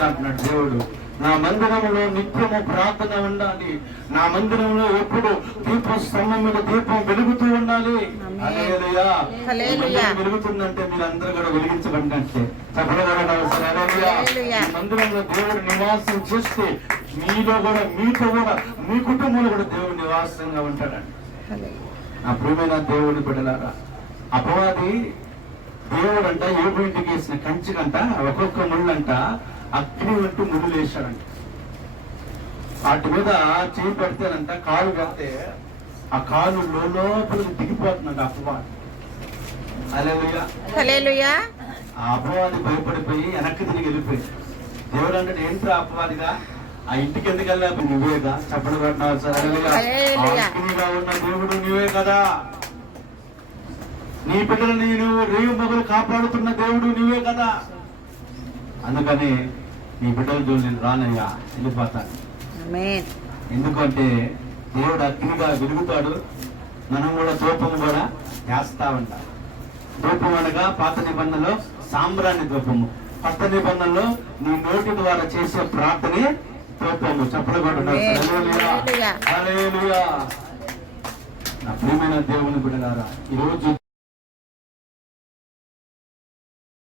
మాట అంటున్నాడు దేవుడు, నా మందిరంలో నిత్యము ప్రార్థన ఉండాలి, నా మందిరంలో ఎప్పుడు స్తంభం మీద దీపం వెలుగుతూ ఉండాలి. హల్లెలూయా. వెలుగుతుందంటే మీరందరూ కూడా వెలిగించబడినట్టే. మందిరంలో దేవుడు నివాసం చేస్తే మీలో కూడా, మీతో కూడా, మీ కుటుంబంలో కూడా దేవుడు నివాసంగా ఉంటాడండి. నా ప్రియమైన దేవుడి బిడ్డలారా, అపవాది దేవుడు అంట ఏడు ఇంటికి వేసిన కంచికంట ఒక్కొక్క ముళ్ళంట అగ్ని వంటి ముళ్ళు వేశాడంట. వాటి మీద చేయి పెడితేనంట, కాలు పెడితే ఆ కాలు లోపలికి దిగిపోతుందంట అపవాది. హల్లెలూయా. ఆ అపవాది భయపడిపోయి వెనక్కి తిరిగి వెళ్ళిపోయి, దేవుడు అంటే ఏంట్రా అపవాదిగా, ఆ ఇంటికి ఎందుకు వెళ్ళా, నువ్వేగా చెప్పడం పెట్టినావు సార్. అగ్నిగా ఉన్న దేవుడు నువ్వే కదా, నీ బిడ్డలని నువ్వు రేవు మొగలు కాపాడుతున్న దేవుడు నువ్వే కదా. అందుకని నీ బిడ్డల జోలు నేను రానయ్యా, వెళ్ళిపోతాను. ఎందుకంటే దేవుడు అగ్నిగా వెలుగుతాడు, మనం కూడా ధూపం కూడా చేస్తా ఉంటాం. ధూపం అనగా పాత నిబంధనలో సాంబ్రాణి ధూపము, కొత్త నిబంధనలో నీ నోటి ద్వారా చేసే ప్రార్థనే ధూపము. చెప్పడగొట్టున్నారు. హల్లెలూయా. హల్లెలూయా. నా ప్రియమైన దేవుని బిడ్డలారా, ఈరోజు